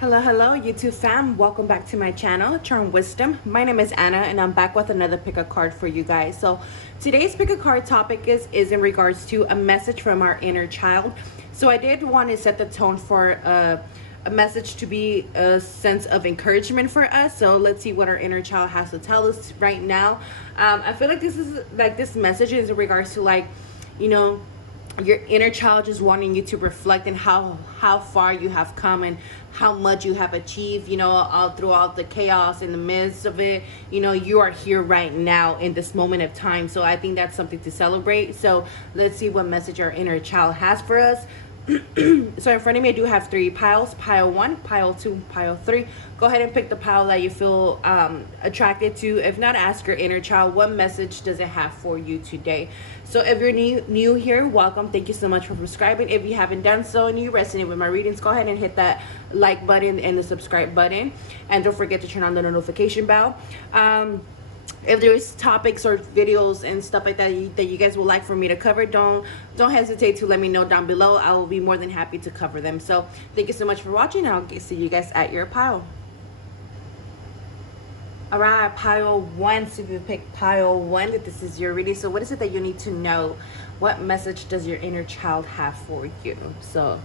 Hello, YouTube fam. Welcome back to my channel, Charm Wisdom. My name is Anna, and I'm back with another pick a card for you guys. So today's pick a card topic is in regards to a message from our inner child. So I did want to set the tone for a message to be a sense of encouragement for us. So let's see what our inner child has to tell us right now. I feel like this message is in regards to your inner child just wanting you to reflect on how far you have come and how much you have achieved, all throughout the chaos in the midst of it. You are here right now in this moment of time. So I think that's something to celebrate. So let's see what message our inner child has for us. So in front of me I do have three piles: pile 1, pile 2, pile 3. Go ahead and pick the pile that you feel attracted to. If not, ask your inner child, what message does it have for you today? So if you're new here, welcome. Thank you so much for subscribing. If you haven't done so and you resonate with my readings, go ahead and hit that like button and the subscribe button, and don't forget to turn on the notification bell. If there's topics or videos and stuff like that that you guys would like for me to cover, don't hesitate to let me know down below. I will be more than happy to cover them. So thank you so much for watching. I'll see you guys at your pile. All right, pile 1. So if you pick pile 1, that this is your reading. So what is it that you need to know? What message does your inner child have for you? So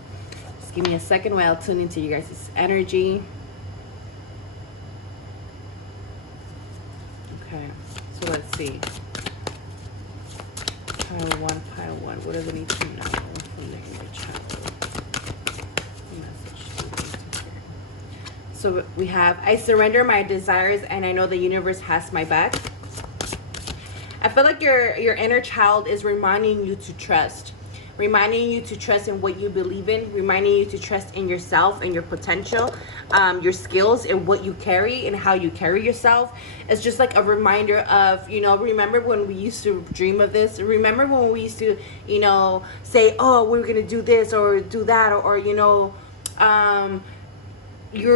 just give me a second while I'll tune into you guys' energy. Okay, so let's see. Pile 1, pile 1. What do they need to know from the inner child? So we have, I surrender my desires and I know the universe has my back. I feel like your inner child is reminding you to trust. Reminding you to trust in what you believe in, reminding you to trust in yourself and your potential, your skills and what you carry and how you carry yourself. It's just like a reminder of, remember when we used to dream of this? Remember when we used to, say, oh, we're going to do this or do that, or you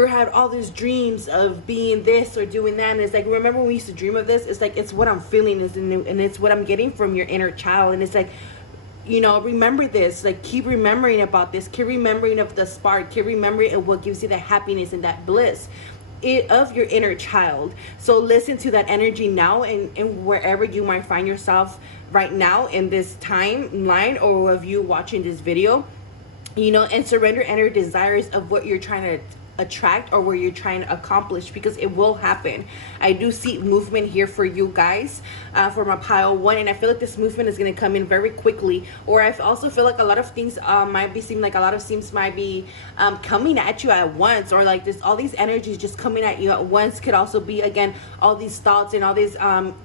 had all these dreams of being this or doing that, and it's like, remember when we used to dream of this? It's like, it's what I'm feeling and it's what I'm getting from your inner child. And it's like, remember this, like, keep remembering about this, keep remembering of the spark, keep remembering of what gives you that happiness and that bliss of your inner child. So listen to that energy now, and wherever you might find yourself right now in this timeline, or of you watching this video, and surrender inner desires of what you're trying to attract or where you're trying to accomplish, because it will happen. I do see movement here for you guys from a pile 1, and I feel like this movement is going to come in very quickly. Or I also feel like a lot of things might be coming at you at once, or like this, all these energies just coming at you at once. Could also be, again, all these thoughts and all this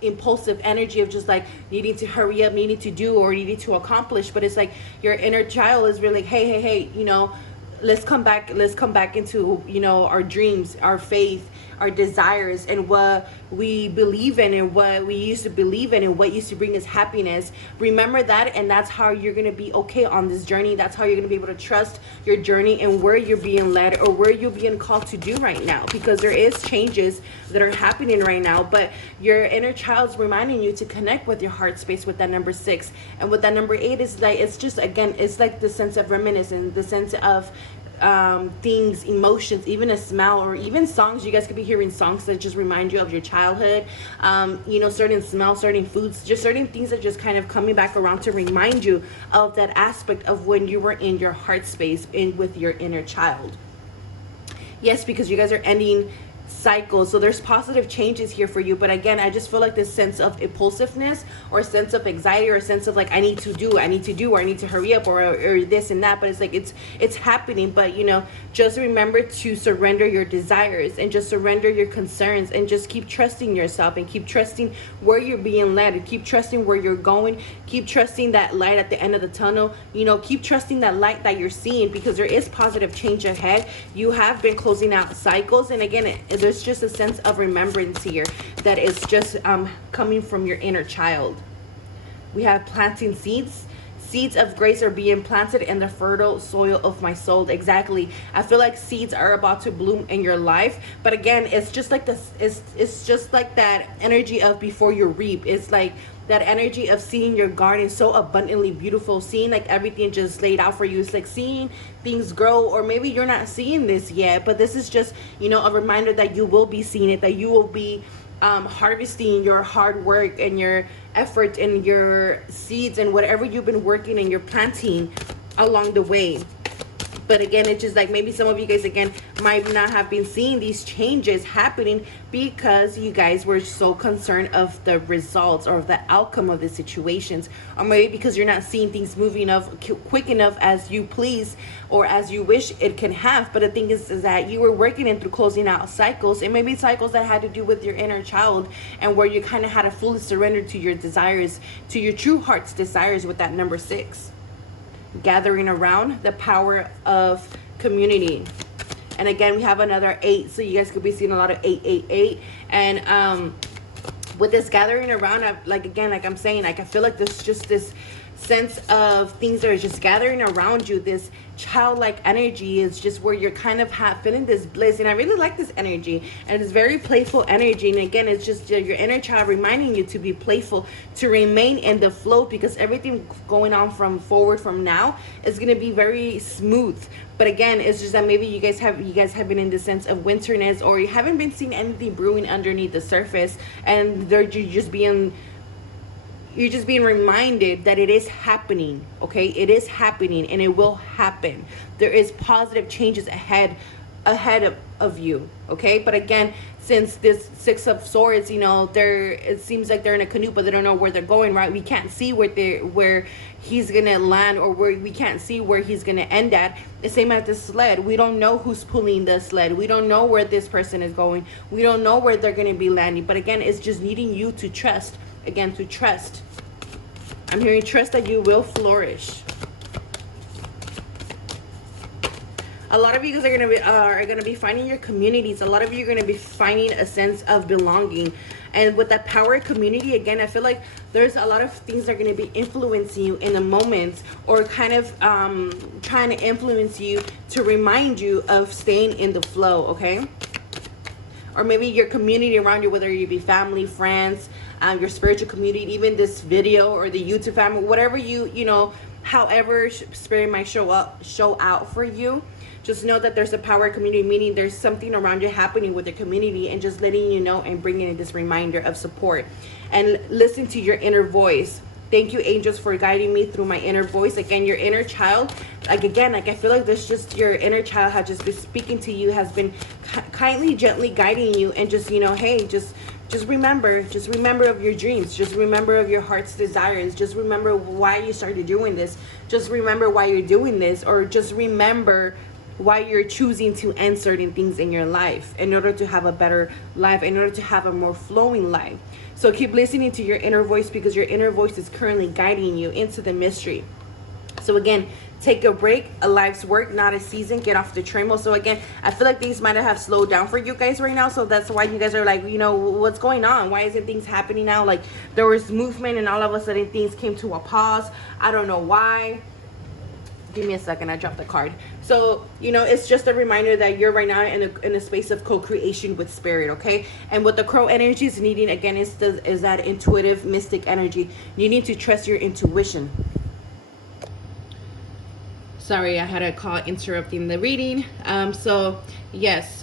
impulsive energy of just like needing to hurry up, needing to do, or needing to accomplish. But it's like your inner child is really like, hey, let's come back into our dreams, our faith, our desires, and what we believe in and what we used to believe in and what used to bring us happiness. Remember that, and that's how you're going to be okay on this journey. That's how you're going to be able to trust your journey and where you're being led or where you're being called to do right now, because there is changes that are happening right now. But your inner child's reminding you to connect with your heart space with that number 6. And with that number 8 is like, it's just, again, it's like the sense of reminiscence, the sense of things, emotions, even a smell, or even songs. You guys could be hearing songs that just remind you of your childhood, certain smells, certain foods, just certain things that just kind of coming back around to remind you of that aspect of when you were in your heart space with your inner child. Yes, because you guys are ending cycle, so there's positive changes here for you. But again, I just feel like this sense of impulsiveness or sense of anxiety or sense of like, I need to do, or I need to hurry up, or this and that. But it's like it's happening. But just remember to surrender your desires and just surrender your concerns, and just keep trusting yourself and keep trusting where you're being led, and keep trusting where you're going. Keep trusting that light at the end of the tunnel. Keep trusting that light that you're seeing, because there is positive change ahead. You have been closing out cycles, and again, there's just a sense of remembrance here that is just coming from your inner child. We have planting seeds. seeds of grace are being planted in the fertile soil of my soul. Exactly. I feel like seeds are about to bloom in your life, but again, it's just like this, it's just like that energy of before you reap. It's like that energy of seeing your garden so abundantly beautiful, seeing like everything just laid out for you. It's like seeing things grow, or maybe you're not seeing this yet, but this is just, you know, a reminder that you will be seeing it, that you will be harvesting your hard work and your effort and your seeds and whatever you've been working and you're planting along the way. But again, it's just like maybe some of you guys again might not have been seeing these changes happening because you guys were so concerned of the results or the outcome of the situations, or maybe because you're not seeing things moving up quick enough as you please or as you wish it can have. But the thing is that you were working in through closing out cycles, and maybe cycles that had to do with your inner child, and where you kind of had to fully surrender to your desires, to your true heart's desires with that number 6. Gathering around, the power of community. And again, we have another 8, so you guys could be seeing a lot of 888. And with this gathering around, like again, like I'm saying, like I feel like there's just this sense of things that are just gathering around you. This childlike energy is just where you're kind of feeling this bliss, and I really like this energy, and it's very playful energy. And again, it's just your inner child reminding you to be playful, to remain in the flow, because everything going on from now is going to be very smooth. But again, it's just that maybe you guys have been in the sense of winterness, or you haven't been seeing anything brewing underneath the surface, and you're just being reminded that it is happening. Okay, it is happening, and it will happen. There is positive changes ahead of you. Okay, but again, since this 6 of Swords, you know, it seems like they're in a canoe, but they don't know where they're going, right? We can't see where he's gonna land, or we can't see where he's gonna end at. The same as the sled. We don't know who's pulling the sled. We don't know where this person is going. We don't know where they're gonna be landing. But again, it's just needing you to trust. Again, to trust. I'm hearing trust that you will flourish. A lot of you guys are gonna be finding your communities. A lot of you are gonna be finding a sense of belonging. And with that power community, again, I feel like there's a lot of things that are going to be influencing you in the moment, or kind of trying to influence you to remind you of staying in the flow, okay? Or maybe your community around you, whether you be family, friends, your spiritual community, even this video or the YouTube family, whatever you know, however spirit might show out for you. Just know that there's a power community, meaning there's something around you happening with the community, and just letting you know and bringing in this reminder of support. And listen to your inner voice. Thank you, angels, for guiding me through my inner voice. Again, your inner child, I feel like there's just your inner child has just been speaking to you, has been kindly, gently guiding you, and just, you know, hey, just remember of your dreams. Just remember of your heart's desires. Just remember why you started doing this. Just remember why you're doing this, or just remember why you're choosing to end certain things in your life in order to have a better life, in order to have a more flowing life. So keep listening to your inner voice, because your inner voice is currently guiding you into the mystery. So again, take a break. A life's work, not a season. Get off the treadmill. So again, I feel like things might have slowed down for you guys right now. So that's why you guys are like, you know, what's going on? Why isn't things happening now? Like, there was movement, and all of a sudden things came to a pause. I don't know why. Give me a second, I dropped the card. So, you know, it's just a reminder that you're right now in a space of co-creation with spirit, okay? And what the crow energy is needing, again, is that intuitive, mystic energy. You need to trust your intuition. Sorry, I had a call interrupting the reading. So, yes.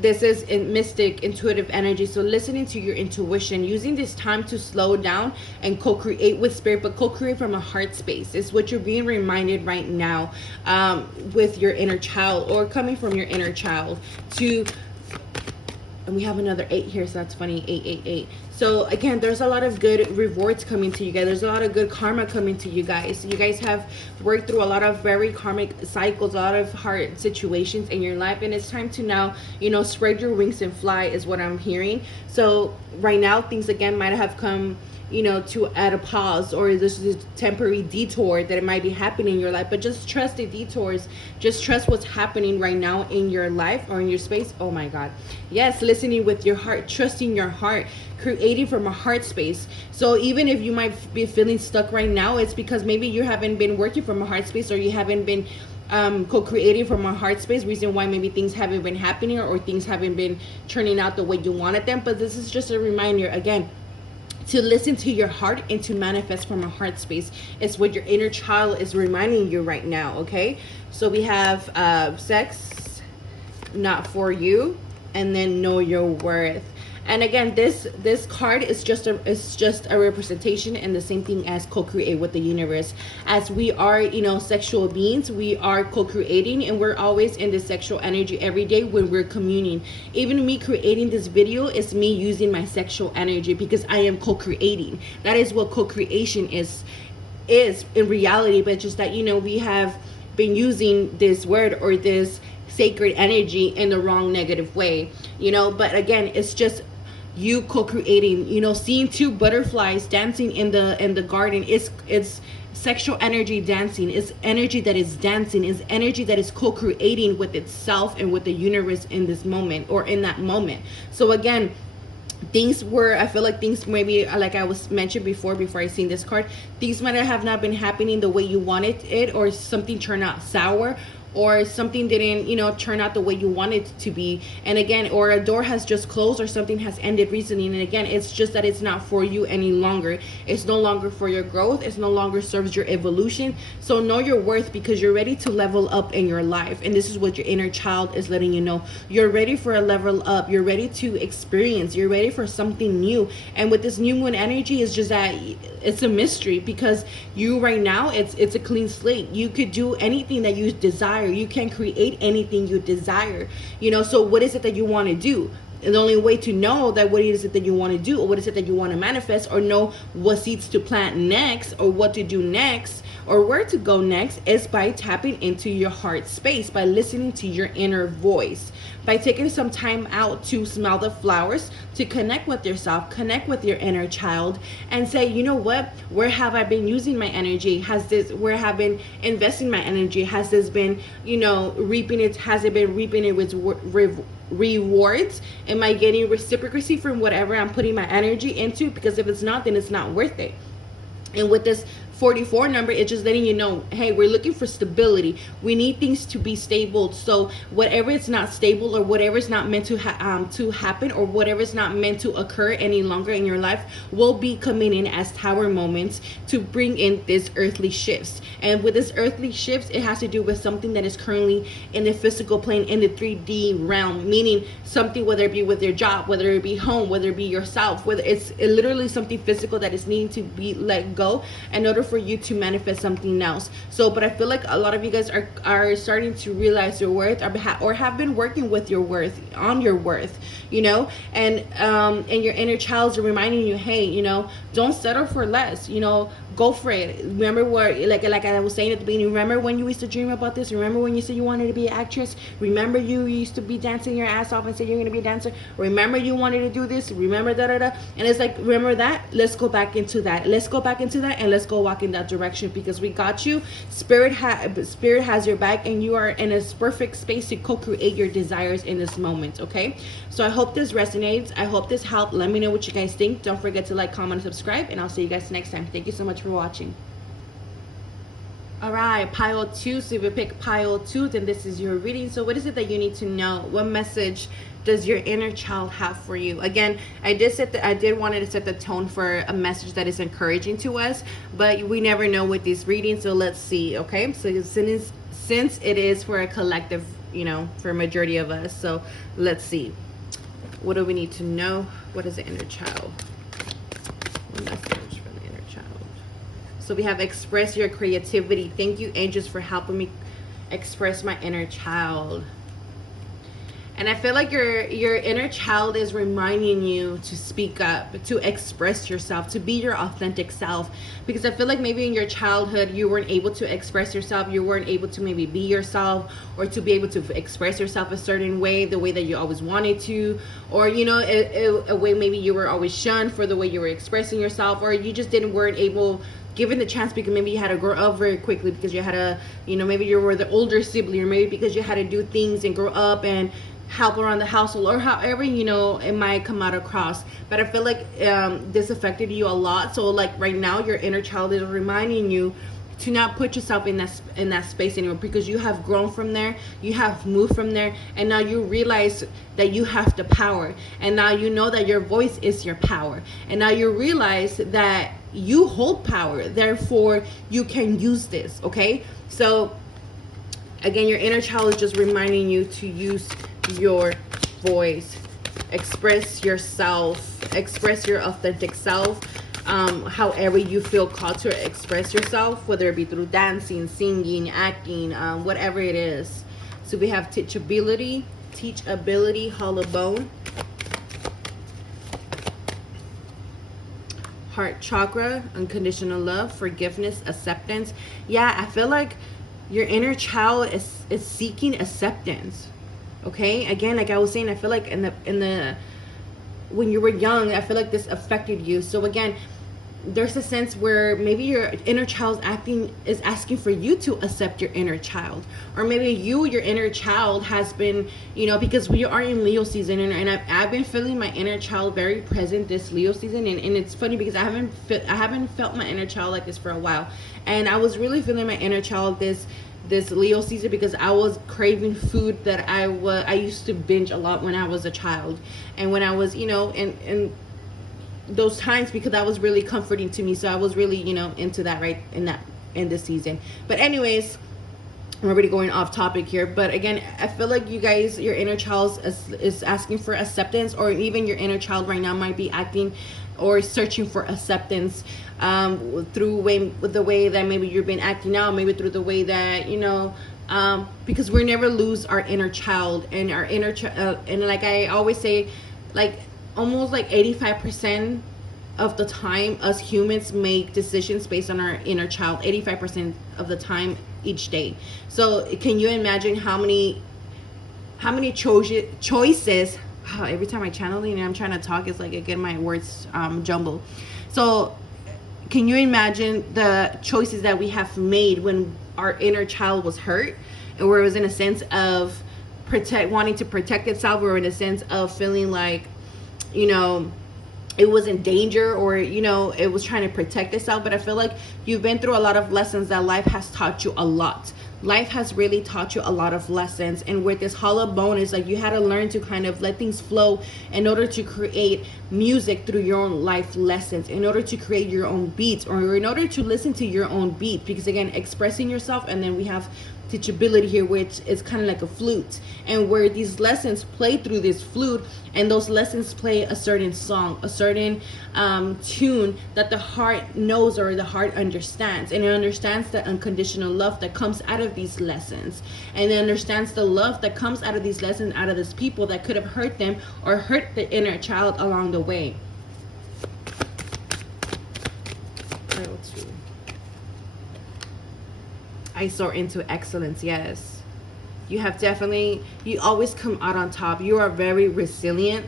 This is in mystic, intuitive energy. So listening to your intuition, using this time to slow down and co-create with spirit, but co-create from a heart space is what you're being reminded right now, with your inner child, or coming from your inner child to, and we have another 8 here, so that's funny, 888. So again, there's a lot of good rewards coming to you guys. There's a lot of good karma coming to you guys. You guys have worked through a lot of very karmic cycles, a lot of hard situations in your life, and it's time to now, you know, spread your wings and fly is what I'm hearing. So right now, things again might have come, you know, to at a pause, or this is a temporary detour that it might be happening in your life, but just trust the detours. Just trust what's happening right now in your life or in your space. Oh my God. Yes, listen. listening with your heart, trusting your heart, creating from a heart space. So even if you might be feeling stuck right now, it's because maybe you haven't been working from a heart space, or you haven't been co-creating from a heart space. Reason why maybe things haven't been happening, or things haven't been turning out the way you wanted them. But this is just a reminder again to listen to your heart and to manifest from a heart space. It's what your inner child is reminding you right now. Okay, so we have sex not for you, and then know your worth. And again, this card is just a representation, and the same thing as co-create with the universe. As we are, sexual beings, we are co-creating, and we're always in the sexual energy every day when we're communing. Even me creating this video is me using my sexual energy, because I am co-creating. That is what co-creation is in reality. But just that, we have been using this word or this sacred energy in the wrong, negative way, but again, it's just you co-creating, seeing two butterflies dancing in the garden. It's sexual energy dancing. It's energy that is dancing. It's energy that is co-creating with itself and with the universe in this moment, or in that moment. So again, I feel like things maybe, like I was mentioned before I seen this card, things might have not been happening the way you wanted it, or something turned out sour, or something didn't turn out the way you wanted it to be. And again, or a door has just closed, or something has ended recently, and again, it's just that it's not for you any longer. It's no longer for your growth. It's no longer serves your evolution. So know your worth, because you're ready to level up in your life, and this is what your inner child is letting you know. You're ready for a level up. You're ready to experience. You're ready for something new. And with this new moon energy, is just that it's a mystery, because you right now, it's a clean slate. You could do anything that you desire. You can create anything you desire. So what is it that you want to do? And the only way to know that what is it that you want to do, or what is it that you want to manifest, or know what seeds to plant next, or what to do next, or where to go next, is by tapping into your heart space, by listening to your inner voice, by taking some time out to smell the flowers, to connect with yourself, connect with your inner child, and say, you know what, where have I been using my energy? Where have I been investing my energy? Has this been, reaping it? Has it been reaping it with rewards? Am I getting reciprocity from whatever I'm putting my energy into? Because if it's not, then it's not worth it. And with this 44 number, it's just letting you know, hey, we're looking for stability. We need things to be stable. So whatever is not stable, or whatever is not meant to happen, or whatever is not meant to occur any longer in your life, will be coming in as tower moments to bring in this earthly shifts. And with this earthly shifts, it has to do with something that is currently in the physical plane, in the 3D realm, meaning something, whether it be with your job, whether it be home, whether it be yourself, whether it's literally something physical that is needing to be let go in order for you to manifest something else. So, but I feel like a lot of you guys are starting to realize your worth, or have been working with your worth, on your worth, and your inner child's reminding you, hey, don't settle for less, go for it. Remember what, like I was saying at the beginning, remember when you used to dream about this? Remember when you said you wanted to be an actress? Remember you used to be dancing your ass off and said you're going to be a dancer? Remember you wanted to do this? Remember da-da-da? And it's like, remember that? Let's go back into that. Let's go back into that, and let's go walk in that direction, because we got you. Spirit has your back, and you are in a perfect space to co-create your desires in this moment, okay? So I hope this resonates. I hope this helped. Let me know what you guys think. Don't forget to like, comment, and subscribe, and I'll see you guys next time. Thank you so much for watching. All right, pile 2. So if you pick pile 2, then this is your reading. So what is it that you need to know? What message does your inner child have for you? Again, I did want to set the tone for a message that is encouraging to us, but we never know with these readings. So let's see. Okay, so since it is for a collective, for a majority of us, so let's see. What do we need to know? What is the inner child? What message from the inner child? So we have express your creativity. Thank you, angels, for helping me express my inner child. And I feel like your inner child is reminding you to speak up, to express yourself, to be your authentic self. Because I feel like maybe in your childhood, you weren't able to express yourself. You weren't able to maybe be yourself, or to be able to express yourself a certain way, the way that you always wanted to. Or, a way maybe you were always shunned for the way you were expressing yourself. Or you just weren't able, given the chance, because maybe you had to grow up very quickly, because you had to, maybe you were the older sibling, or maybe because you had to do things and grow up and help around the household, or however, you know, it might come out across. But I feel like this affected you a lot. So like right now your inner child is reminding you to not put yourself in that space anymore, because you have grown from there, you have moved from there, and now you realize that you have the power, and now you know that your voice is your power, and now you realize that you hold power, therefore you can use this. Okay, so again, your inner child is just reminding you to use your voice, express yourself, express your authentic self, however you feel called to express yourself, whether it be through dancing, singing, acting, whatever it is. So we have teachability, hollow bone, heart chakra, unconditional love, forgiveness, acceptance. Yeah, I feel like your inner child is seeking acceptance. Okay, again, like I was saying, I feel like in the when you were young, I feel like this affected you. So again, there's a sense where maybe your inner child is asking for you to accept your inner child, or maybe your inner child has been, you know, because we are in Leo season, and I've been feeling my inner child very present this Leo season, and it's funny because I haven't felt my inner child like this for a while, and I was really feeling my inner child this Leo season, because I was craving food that I used to binge a lot when I was a child, and when I was, you know, in those times, because that was really comforting to me. So I was really, you know, into that right in this season. But anyways, I'm already going off topic here, but again, I feel like you guys, your inner child is asking for acceptance, or even your inner child right now might be acting or searching for acceptance through the way that maybe you've been acting out, maybe through the way that, you know, because we never lose our inner child, and our inner child, and like I always say, like almost like 85% of the time us humans make decisions based on our inner child, 85% of the time each day. So can you imagine how many choices, every time I channel and I'm trying to talk, it's like I get my words jumbled. So can you imagine the choices that we have made when our inner child was hurt, and where it was in a sense of wanting to protect itself, or in a sense of feeling like, you know, it was in danger, or, you know, it was trying to protect itself. But I feel like you've been through a lot of lessons, that life has taught you a lot. Life has really taught you a lot of lessons. And with this hollow bone, is like you had to learn to kind of let things flow in order to create music through your own life lessons, in order to create your own beats, or in order to listen to your own beat. Because again, expressing yourself, and then we have teachability here, which is kind of like a flute, and where these lessons play through this flute, and those lessons play a certain song, a certain tune that the heart knows, or the heart understands, and it understands the unconditional love that comes out of these lessons, and it understands the love that comes out of these lessons, out of these people that could have hurt them or hurt the inner child along the way. I soar into excellence. Yes, you have definitely, you always come out on top. You are a very resilient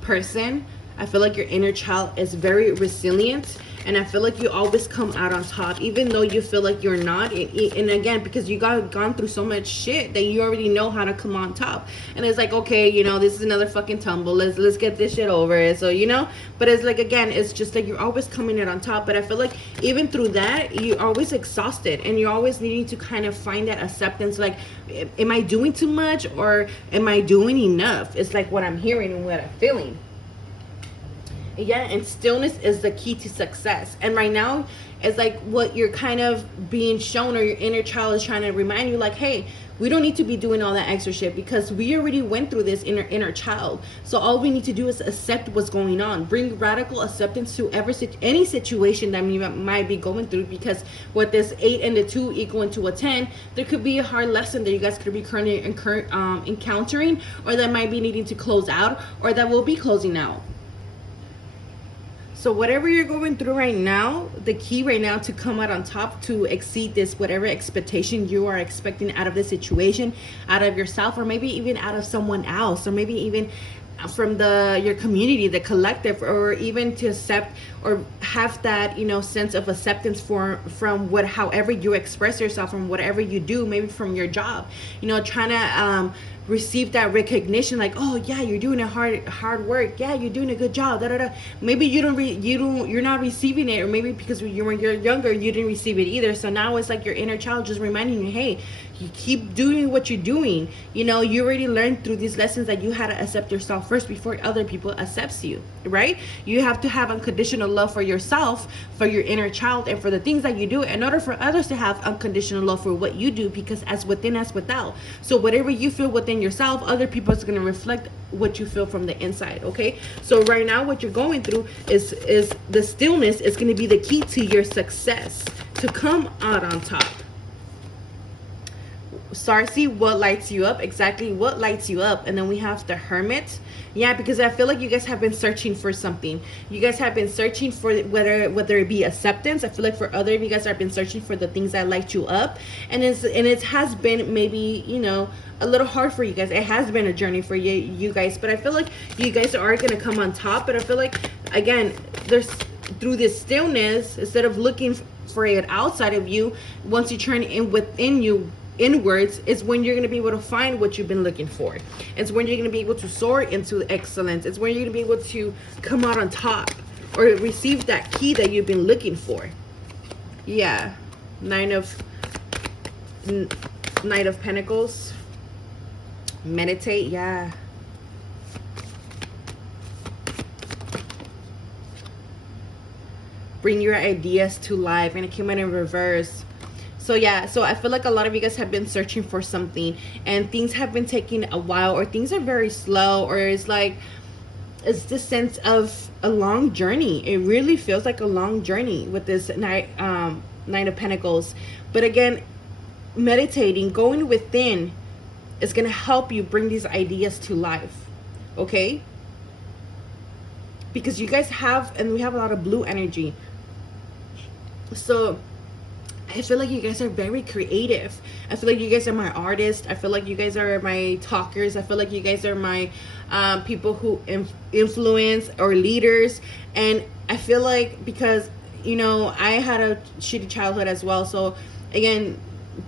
person. I feel like your inner child is very resilient, and I feel like you always come out on top, even though you feel like you're not. And again, because you gone through so much shit that you already know how to come on top. And it's like, okay, you know, this is another fucking tumble. Let's get this shit over. So, you know, but it's like, again, it's just like you're always coming out on top. But I feel like even through that, you're always exhausted, and you're always needing to kind of find that acceptance. Like, am I doing too much, or am I doing enough? It's like what I'm hearing and what I'm feeling. Yeah, and stillness is the key to success. And right now, it's like what you're kind of being shown, or your inner child is trying to remind you, like, hey, we don't need to be doing all that extra shit, because we already went through this in our inner child. So all we need to do is accept what's going on. Bring radical acceptance to any situation that you might be going through, because with this 8 and the 2 equaling to a 10, there could be a hard lesson that you guys could be currently encountering, or that might be needing to close out, or that will be closing out. So whatever you're going through right now, the key right now to come out on top, to exceed this, whatever expectation you are expecting out of the situation, out of yourself, or maybe even out of someone else, or maybe even from your community, the collective, or even to accept or have that, you know, sense of acceptance from however you express yourself, from whatever you do, maybe from your job, you know, trying to receive that recognition, like, oh yeah, you're doing a hard work, yeah, you're doing a good job, da da da. Maybe you're not receiving it, or maybe because when you're younger you didn't receive it either. So now it's like your inner child just reminding you, hey, you keep doing what you're doing. You know, you already learned through these lessons that you had to accept yourself first before other people accepts you, right? You have to have unconditional love for yourself, for your inner child, and for the things that you do, in order for others to have unconditional love for what you do, because as within, as without. So whatever you feel within yourself, other people is going to reflect what you feel from the inside. Okay, so right now what you're going through is the stillness is going to be the key to your success, to come out on top. Sarsi, what lights you up? Exactly, what lights you up? And then we have the Hermit. Yeah, because I feel like you guys have been searching for something. You guys have been searching for whether it be acceptance. I feel like for other of you guys have been searching for the things that light you up, and it has been maybe, you know, a little hard for you guys. It has been a journey for you guys, but I feel like you guys are gonna come on top. But I feel like, again, there's, through this stillness, instead of looking for it outside of you, once you turn in within you, inwards, is when you're going to be able to find what you've been looking for. It's when you're going to be able to soar into excellence. It's when you're going to be able to come out on top, or receive that key that you've been looking for. Yeah, Knight of Pentacles. Meditate. Yeah, bring your ideas to life, and it came out in reverse. So yeah, so I feel like a lot of you guys have been searching for something, and things have been taking a while, or things are very slow, or it's like, it's this sense of a long journey. It really feels like a long journey with this Knight of Pentacles. But again, meditating, going within, is going to help you bring these ideas to life. Okay, because you guys have, and we have a lot of blue energy, so I feel like you guys are very creative. I feel like you guys are my artists. I feel like you guys are my talkers. I feel like you guys are my people who influence, or leaders. And I feel like, because, you know, I had a shitty childhood as well. So again,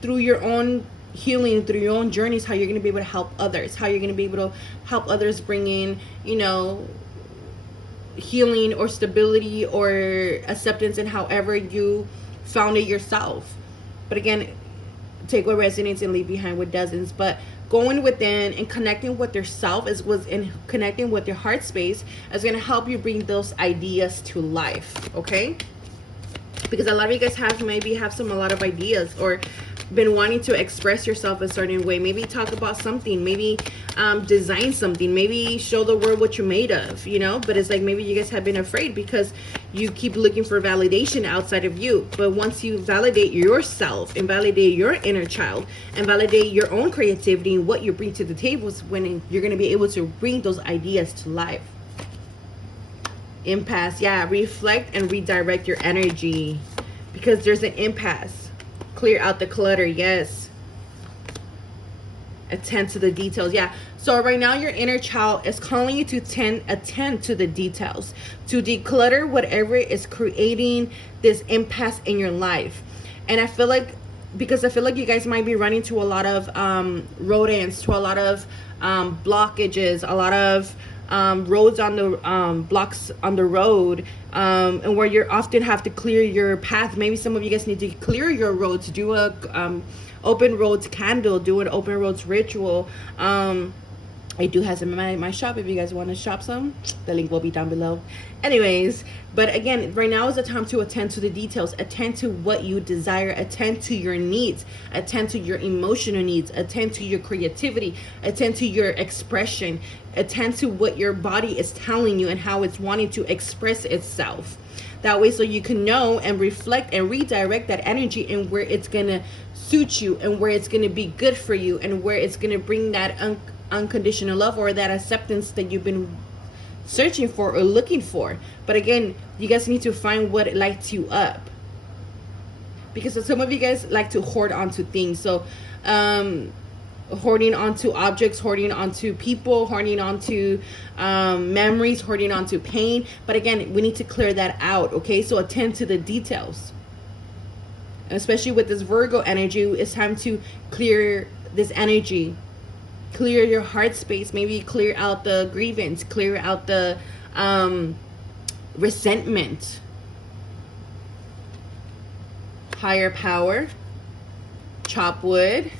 through your own healing, through your own journeys, how you're going to be able to help others, how you're going to be able to help others bring in, you know, healing or stability or acceptance, and however you found it yourself. But again, take what resonates and leave behind what doesn't. But going within and connecting with yourself and connecting with your heart space is going to help you bring those ideas to life. Okay, because a lot of you guys maybe have a lot of ideas, or been wanting to express yourself a certain way. Maybe talk about something, maybe design something, maybe show the world what you're made of, you know. But it's like, maybe you guys have been afraid because you keep looking for validation outside of you. But once you validate yourself, and validate your inner child, and validate your own creativity and what you bring to the table, is when you're going to be able to bring those ideas to life. Impasse. Yeah, reflect and redirect your energy, because there's an impasse. Clear out the clutter. Yes, attend to the details. Yeah, so right now your inner child is calling you to attend to the details, to declutter whatever is creating this impasse in your life. And I feel like, because I feel like you guys might be running to a lot of rodents, to a lot of blockages, a lot of roads on the blocks on the road, and where you often have to clear your path. Maybe some of you guys need to clear your roads, do a open roads candle, do an open roads ritual. I do have some in my shop if you guys want to shop some. The link will be down below. Anyways, but again, right now is the time to attend to the details, attend to what you desire, attend to your needs, attend to your emotional needs, attend to your creativity, attend to your expression, attend to what your body is telling you and how it's wanting to express itself. That way, so you can know and reflect and redirect that energy, and where it's gonna suit you, and where it's gonna be good for you, and where it's gonna bring that unconditional love, or that acceptance that you've been searching for or looking for. But again, you guys need to find what lights you up, because some of you guys like to hoard onto things. So hoarding onto objects, hoarding onto people, hoarding onto memories, hoarding onto pain. But again, we need to clear that out. Okay, so attend to the details, and especially with this Virgo energy, it's time to clear this energy clear your heart space. Maybe clear out the grievance, clear out the resentment. Higher power, chop wood.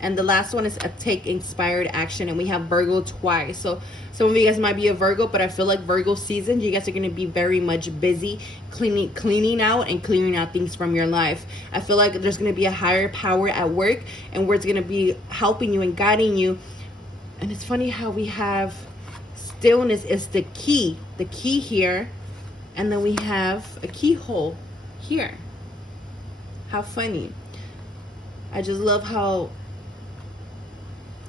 And the last one is take inspired action. And we have Virgo twice. So some of you guys might be a Virgo, but I feel like Virgo season, you guys are going to be very much busy cleaning out and clearing out things from your life. I feel like there's going to be a higher power at work, and where it's going to be helping you and guiding you. And it's funny how we have stillness is the key here. And then we have a keyhole here. How funny. I just love how,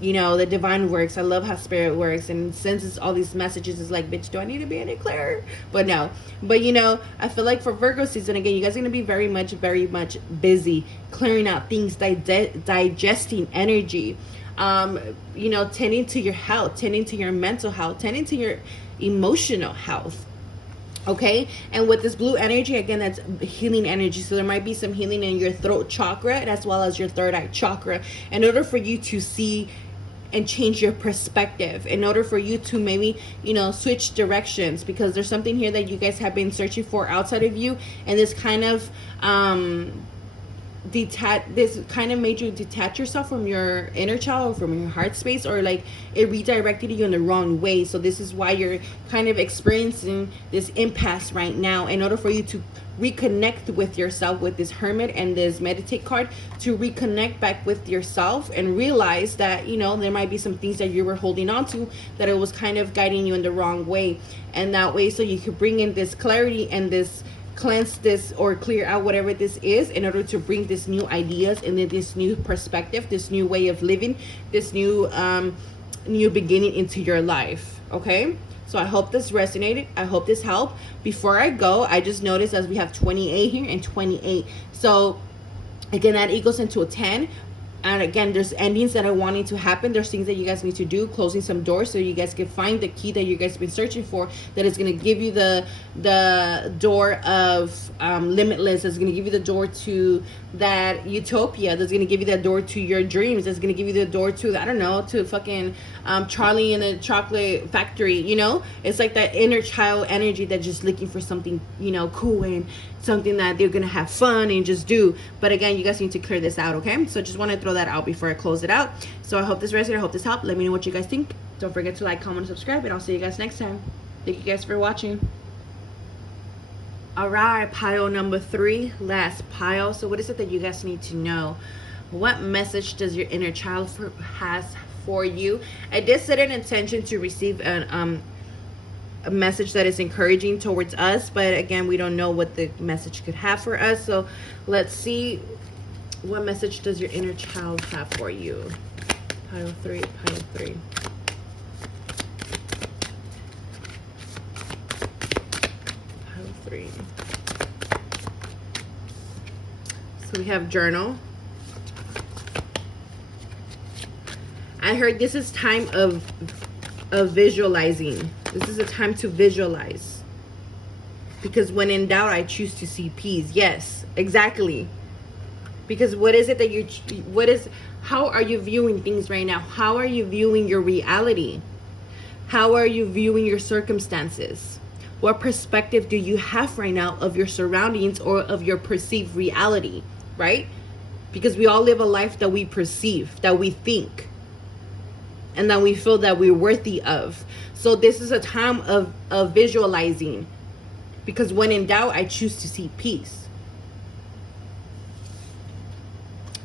you know, the divine works. I love how spirit works and sends us all these messages. It's like, bitch, do I need to be any clearer? But no. But, you know, I feel like for Virgo season, again, you guys are going to be very much busy clearing out things, digesting energy, you know, tending to your health, tending to your mental health, tending to your emotional health. Okay, and with this blue energy, again, that's healing energy. So there might be some healing in your throat chakra as well as your third eye chakra, in order for you to see and change your perspective, in order for you to maybe, you know, switch directions, because there's something here that you guys have been searching for outside of you, and this kind of made you detach yourself from your inner child, or from your heart space, or like it redirected you in the wrong way. So this is why you're kind of experiencing this impasse right now, in order for you to reconnect with yourself, with this Hermit and this Meditate card, to reconnect back with yourself and realize that, you know, there might be some things that you were holding on to, that it was kind of guiding you in the wrong way. And that way, so you could bring in this clarity and this cleanse this or clear out whatever this is, in order to bring this new ideas and then this new perspective, this new way of living, this new beginning into your life. Okay, so I hope this resonated. I hope this helped. Before I go, I just noticed as we have 28 here and 28, so again, that equals into a 10. And again, there's endings that are wanting to happen. There's things that you guys need to do, closing some doors, so you guys can find the key that you guys have been searching for, that is going to give you the door of limitless. That's going to give you the door to that utopia. That's going to give you that door to your dreams. That's going to give you the door to, I don't know, to fucking Charlie in the Chocolate Factory. You know, it's like that inner child energy that's just looking for something, you know, cool and something that they're gonna have fun and just do. But again, you guys need to clear this out. Okay, so just want to throw that out before I close it out. So I hope this resonated. I hope this helped. Let me know what you guys think. Don't forget to like, comment, and subscribe, and I'll see you guys next time. Thank you guys for watching. All right, pile number 3, last pile. So what is it that you guys need to know? What message does your inner child has for you? I did set an intention to receive a message that is encouraging towards us, but again, we don't know what the message could have for us. So let's see, what message does your inner child have for you? Pile 3, pile 3. Pile 3. So we have journal. I heard this is time of visualizing. This is a time to visualize, because when in doubt, I choose to see peace. Yes, exactly. Because what is it that how are you viewing things right now? How are you viewing your reality? How are you viewing your circumstances? What perspective do you have right now of your surroundings or of your perceived reality, right? Because we all live a life that we perceive, that we think, and that we feel that we're worthy of. So this is a time of visualizing, because when in doubt, I choose to see peace.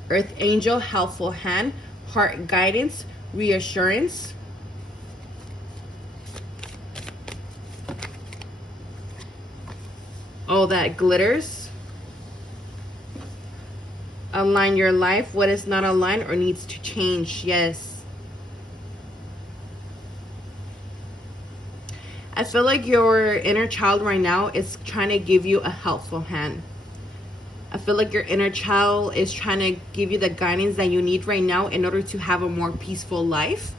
Earth angel, helpful hand, heart guidance, reassurance. All that glitters. Align your life. What is not aligned or needs to change? Yes. I feel like your inner child right now is trying to give you a helpful hand. I feel like your inner child is trying to give you the guidance that you need right now in order to have a more peaceful life,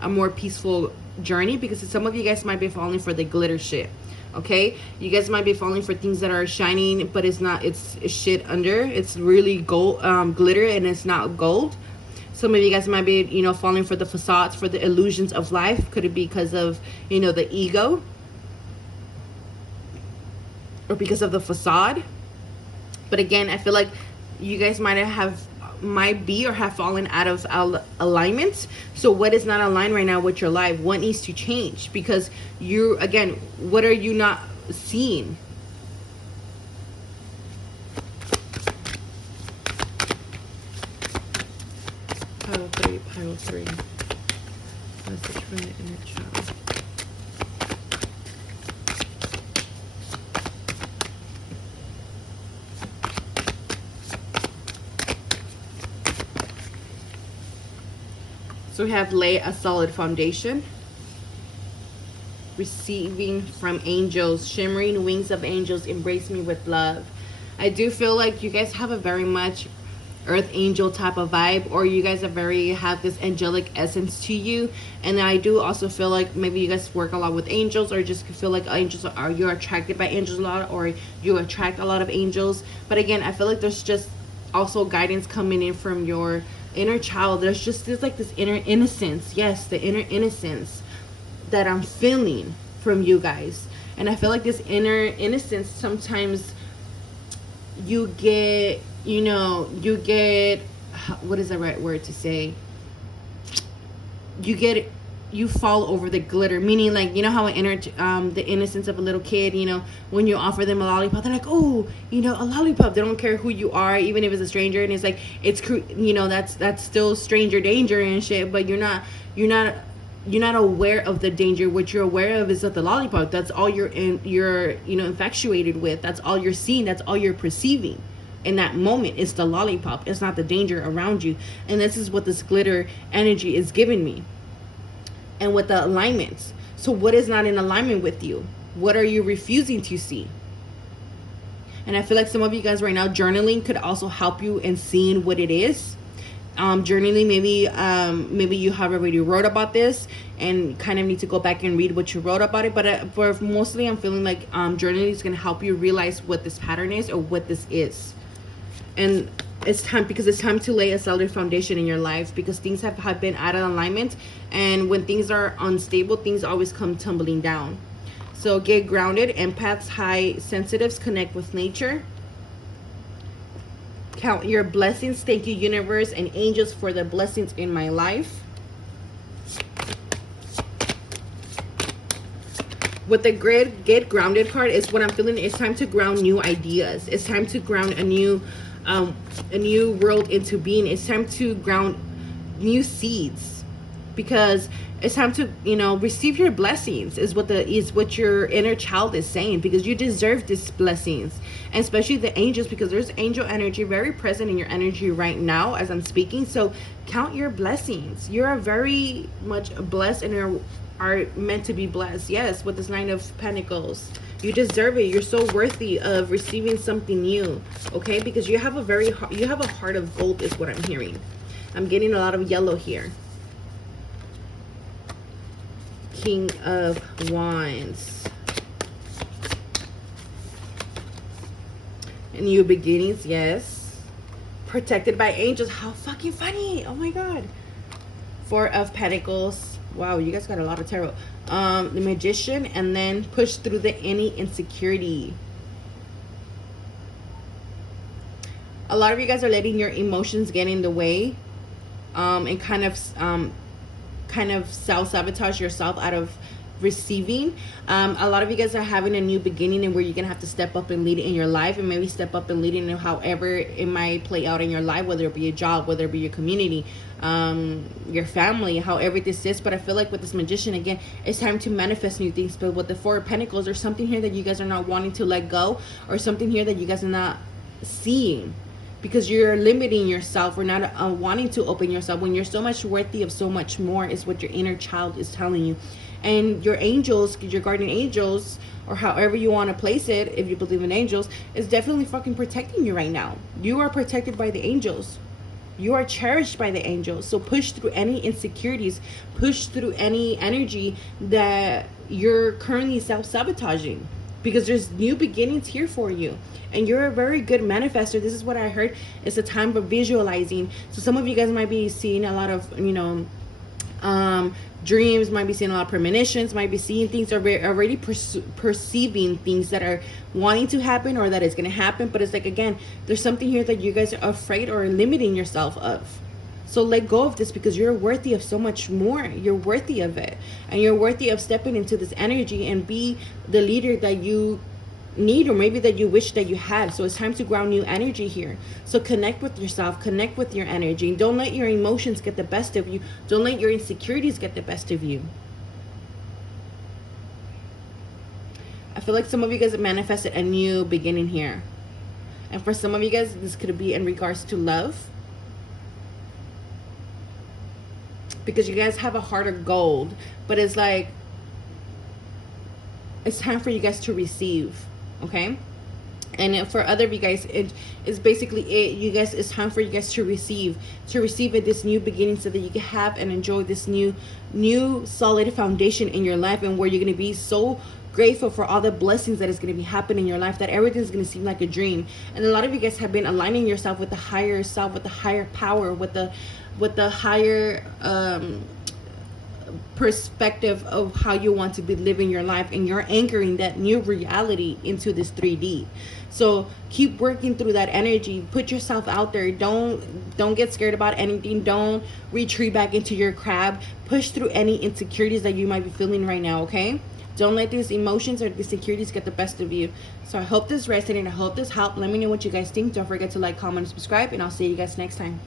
a more peaceful journey, because some of you guys might be falling for the glitter shit. Okay, you guys might be falling for things that are shining, but it's not. It's shit under. It's really gold, glitter, and it's not gold. Some of you guys might be, you know, falling for the facades, for the illusions of life. Could it be because of, you know, the ego? Or because of the facade? But again, I feel like you guys might be or have fallen out of alignment. So what is not aligned right now with your life? What needs to change? Because you, again, what are you not seeing? Pile 3. Message from the inner child. So we have lay a solid foundation. Receiving from angels. Shimmering wings of angels embrace me with love. I do feel like you guys have a very much earth angel type of vibe, or you guys have this angelic essence to you. And I do also feel like maybe you guys work a lot with angels, or just feel like angels are, you're attracted by angels a lot, or you attract a lot of angels. But again, I feel like there's just also guidance coming in from your inner child. There's like this inner innocence. Yes, the inner innocence that I'm feeling from you guys. And I feel like this inner innocence, sometimes you get, you know, what is the right word to say? You fall over the glitter, meaning like, you know how the innocence of a little kid, you know, when you offer them a lollipop, they're like, oh, you know, a lollipop. They don't care who you are, even if it's a stranger. And it's like, you know, that's still stranger danger and shit. But you're not aware of the danger. What you're aware of is that the lollipop, that's all you're you know, infatuated with. That's all you're seeing. That's all you're perceiving in that moment. It's the lollipop. It's not the danger around you. And this is what this glitter energy is giving me. And with the alignments. So what is not in alignment with you? What are you refusing to see? And I feel like some of you guys right now, journaling could also help you in seeing what it is. Journaling, maybe you have already wrote about this and kind of need to go back and read what you wrote about it. But for mostly, I'm feeling like journaling is going to help you realize what this pattern is, or what this is. And it's time to lay a solid foundation in your life, because things have been out of alignment. And when things are unstable, things always come tumbling down. So get grounded. Empaths, high sensitives, connect with nature. Count your blessings. Thank you, universe and angels, for the blessings in my life. With the get grounded card is what I'm feeling. It's time to ground new ideas. It's time to ground a new world into being. It's time to ground new seeds, because it's time to, you know, receive your blessings is what your inner child is saying, because you deserve these blessings. And especially the angels, because there's angel energy very present in your energy right now as I'm speaking. So count your blessings. You're very much blessed and are meant to be blessed. Yes, with this Nine of Pentacles, you deserve it. You're so worthy of receiving something new. Okay, because you have a heart of gold is what I'm hearing. I'm getting a lot of yellow here. King of Wands. New beginnings, yes. Protected by angels. How fucking funny. Oh my god. Four of Pentacles. Wow, you guys got a lot of tarot. The Magician, and then push through any insecurity. A lot of you guys are letting your emotions get in the way, and kind of self-sabotage yourself out of receiving. A lot of you guys are having a new beginning, and where you're gonna have to step up and lead in your life, and maybe step up and lead in however it might play out in your life, whether it be a job, whether it be your community, your family, however this is. But I feel like with this Magician, again, it's time to manifest new things. But with the Four of Pentacles, there's something here that you guys are not wanting to let go, or something here that you guys are not seeing, because you're limiting yourself, or not wanting to open yourself, when you're so much worthy of so much more, is what your inner child is telling you. And your angels, your guardian angels, or however you want to place it, if you believe in angels, is definitely fucking protecting you right now. You are protected by the angels. You are cherished by the angels. So push through any insecurities, push through any energy that you're currently self-sabotaging. because there's new beginnings here for you. And you're a very good manifester. This is what I heard. It's a time for visualizing. So some of you guys might be seeing a lot of, you know, dreams, might be seeing a lot of premonitions, might be seeing things, or already perceiving things that are wanting to happen or that is going to happen. But it's like, again, there's something here that you guys are afraid or limiting yourself of. So let go of this, because you're worthy of so much more. You're worthy of it. And you're worthy of stepping into this energy and be the leader that you need, or maybe that you wish that you had. So it's time to ground new energy here. So connect with yourself, connect with your energy. Don't let your emotions get the best of you. Don't let your insecurities get the best of you. I feel like some of you guys have manifested a new beginning here. And for some of you guys, this could be in regards to love, because you guys have a heart of gold. But it's like, it's time for you guys to receive. Okay, and for other of you guys, it is basically it. You guys, it's time for you guys to receive it, this new beginning, so that you can have and enjoy this new solid foundation in your life, and where you're going to be so grateful for all the blessings that is going to be happening in your life, that everything's going to seem like a dream. And a lot of you guys have been aligning yourself with the higher self, with the higher power, with the higher perspective of how you want to be living your life, and you're anchoring that new reality into this 3D. So keep working through that energy. Put yourself out there. Don't get scared about anything. Don't retreat back into your crab. Push through any insecurities that you might be feeling right now. Okay, don't let these emotions or these insecurities get the best of you. So I hope this resonated. I hope this helped. Let me know what you guys think. Don't forget to like, comment, and subscribe, and I'll see you guys next time.